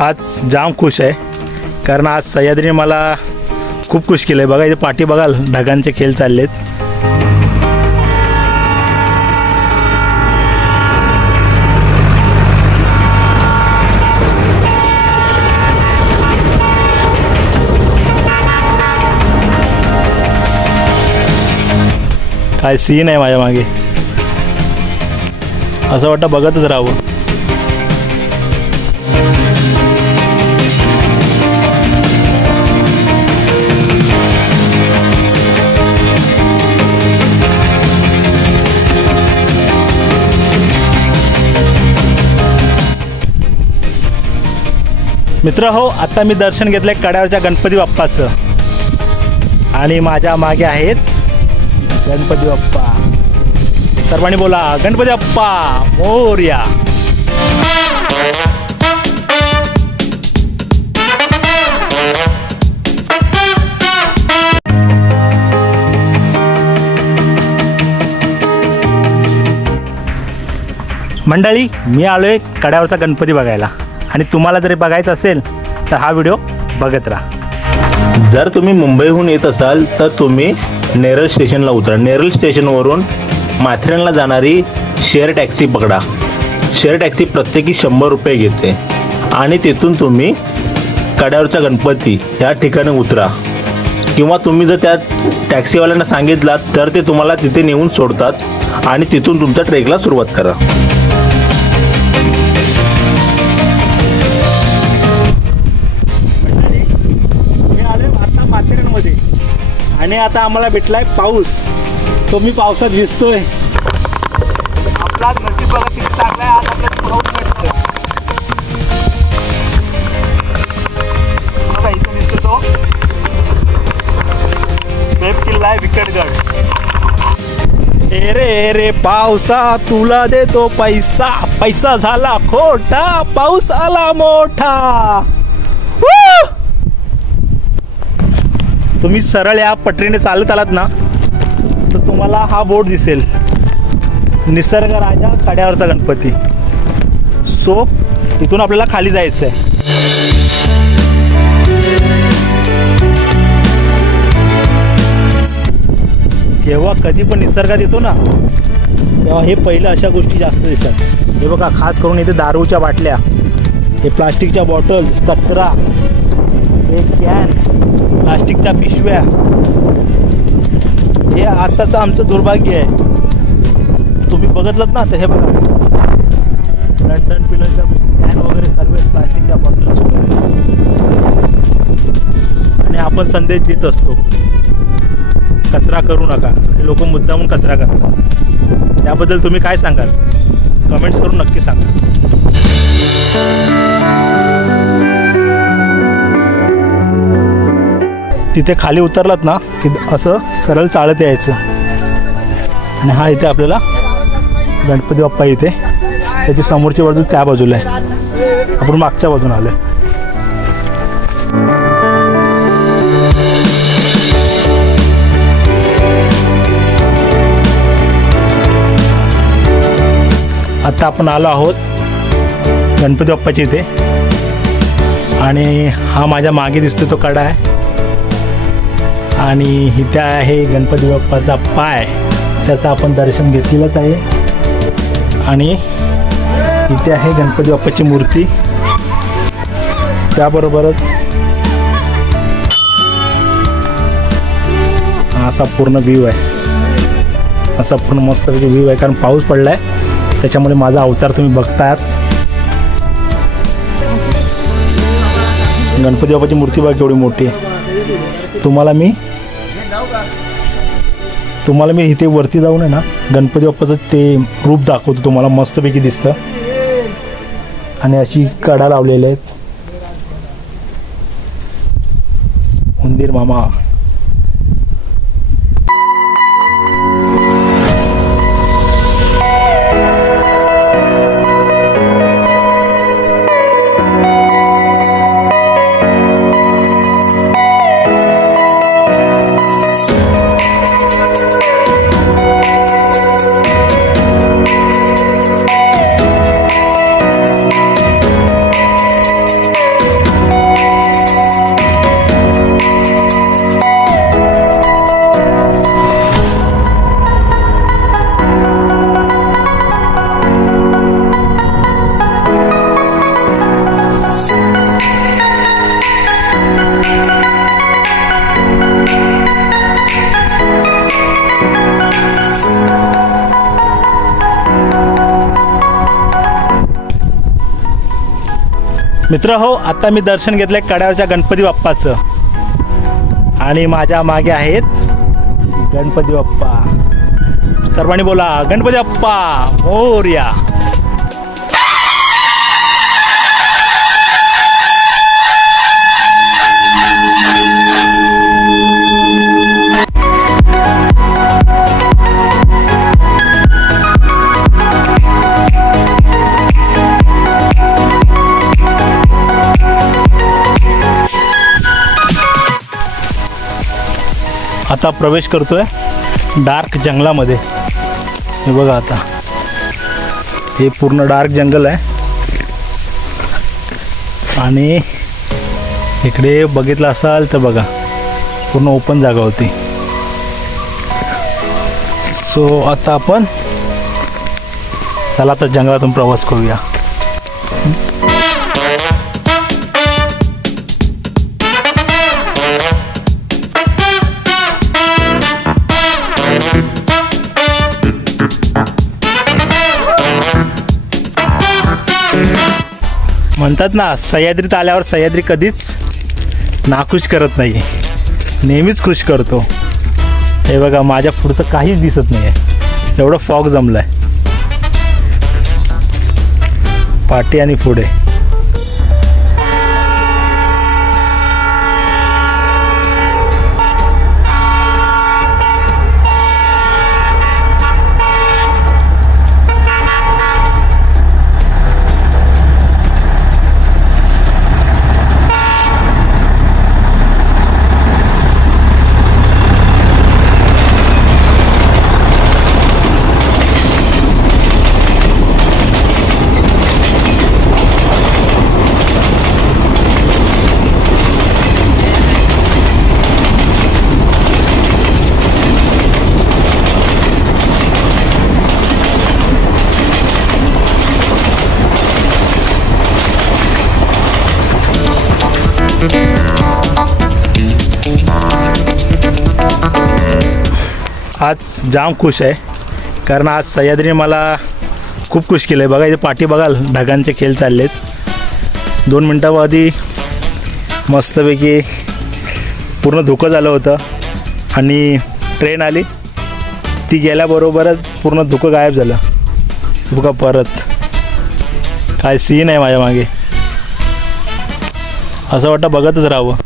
आज जाम खुश आहे. कारण आज सह्याद्रीने मला खूप खुश केलं आहे बघा इथे पाठी बघाल ढगांचे खेळ चाललेत. काय सीन आहे माझ्या मागे. असं वाटतं बघतच राहावं मित्र हो आता मी दर्शन घेतलंय कड्यावरच्या गणपती बाप्पाचं. आणि माझ्या मागे आहेत गणपती बाप्पा. सर्वांनी बोला गणपती बाप्पा मोर्या. मंडळी मी आलोय कड्यावरचा गणपती बघायला. आणि तुम्हाला जरी बघायचं असेल तर हा व्हिडिओ बघत राहा. जर तुम्ही मुंबईहून येत असाल तर तुम्ही नेरळ स्टेशनला उतरा. नेरळ स्टेशनवरून माथेरानला जाणारी शेअर टॅक्सी पकडा. शेअर टॅक्सी प्रत्येकी शंभर रुपये घेते. आणि तिथून तुम्ही कड्यावरचा गणपती या ठिकाणी उतरा. किंवा तुम्ही जर त्या टॅक्सीवाल्यांना सांगितलात तर ते तुम्हाला तिथे नेऊन सोडतात आणि तिथून तुमच्या ट्रेकला सुरुवात करा. आणि आता आम्हाला भेटलाय पाऊस. तो मी पावसात भिजतोय. आपला नशीब बघा किती चांगला आहे आज आपल्याला पाऊस भेटतोय बघा इथून दिसतो तो. वेब किल्ला आहे विकटगड. ए रे ए रे पावसा तुला देतो पैसा. पैसा झाला खोटा पाऊस आला मोठा. तुम्ही सरळ या पटरीने चालत आलात ना तर तुम्हाला हा बोर्ड दिसेल. निसर्ग राजा कड्यावरचा गणपती. सो इथून आपल्याला खाली जायचं आहे जेव्हा कधी पण निसर्गात येतो ना तेव्हा हे पहिलं अशा गोष्टी जास्त दिसतात. हे बघा खास करून इथे दारूच्या बाटल्या हे प्लास्टिकच्या बॉटल्स कचरा एक कॅन प्लास्टिकच्या पिशव्या. हे आताचं आमचं दुर्भाग्य आहे. तुम्ही बघितलं ना तर हे बघा. लंडन पिलरच्या कॅन वगैरे सर्व प्लास्टिकच्या बॉटल्स आणि आपण संदेश देत असतो. कचरा करू नका. लोक मुद्दामून कचरा करतात. त्याबद्दल तुम्ही काय सांगाल? कमेंट्स करून नक्की सांगा. तिथे खाली उतरलात ना की असं सरळ चालत यायचं. आणि हा इथे आपल्याला गणपती बाप्पा इथे त्याची समोरची बाजू त्या बाजूला आहे. आपण मागच्या बाजून आहे आता आपण आलो आहोत गणपती बाप्पाच्या इथे. आणि हा माझ्या मागे दिसतो तो कडा आहे. आणि इथे आहे गणपती बाप्पाचा पाय. त्याचं आपण दर्शन घेतलेलंच आहे. आणि इथे आहे गणपती बाप्पाची मूर्ती. त्याबरोबरच असा पूर्ण व्ह्यू आहे. असा पूर्ण मस्त व्ह्यू आहे. कारण पाऊस पडला आहे त्याच्यामुळे माझा अवतार तुम्ही बघतात गणपती बाप्पाची मूर्ती बघा केवढी मोठी आहे. तुम्हाला मी तुम्हाला मी इथे वरती जाऊन आहे ना गणपती बाप्पाचं ते रूप दाखवतो तुम्हाला मस्तपैकी दिसतं. आणि अशी कडा लावलेल्या आहेत. उंदीर मामा. मित्र हो आता मी दर्शन घेतलंय कड्यावरच्या गणपती बाप्पाचं. आणि माझ्या मागे आहेत गणपती बाप्पा. सर्वांनी बोला गणपती बाप्पा मोर्या. आता प्रवेश करतोय डार्क जंगलामध्ये. हे बघा आता. हे पूर्ण डार्क जंगल आहे. आणि इकडे बघितलं असाल तर बघा पूर्ण ओपन जागा होती. सो आता आपण चला आता जंगलातून प्रवास करूया. म्हणतात ना सह्याद्रीत आल्यावर सह्याद्री कधीच नाखुश करत नाही. नेहमीच खुश करतो. हे बघा माझ्या पुढचं काहीच दिसत नाही आहे एवढं फॉग जमलं आहे पाठी आणि पुढे आज जाम खुश आहे. कारण आज सह्याद्रीने मला खूप खुश केलं आहे बघा इथे पाठी बघाल ढगांचे खेळ चाललेत. दोन मिनटाआधी मस्तपैकी पूर्ण धुकं झालं होतं. आणि ट्रेन आली. ती गेल्याबरोबरच पूर्ण धुकं गायब झालं. बघा परत. काय सीन आहे माझ्या मागे. असं वाटतं बघतच राहावं.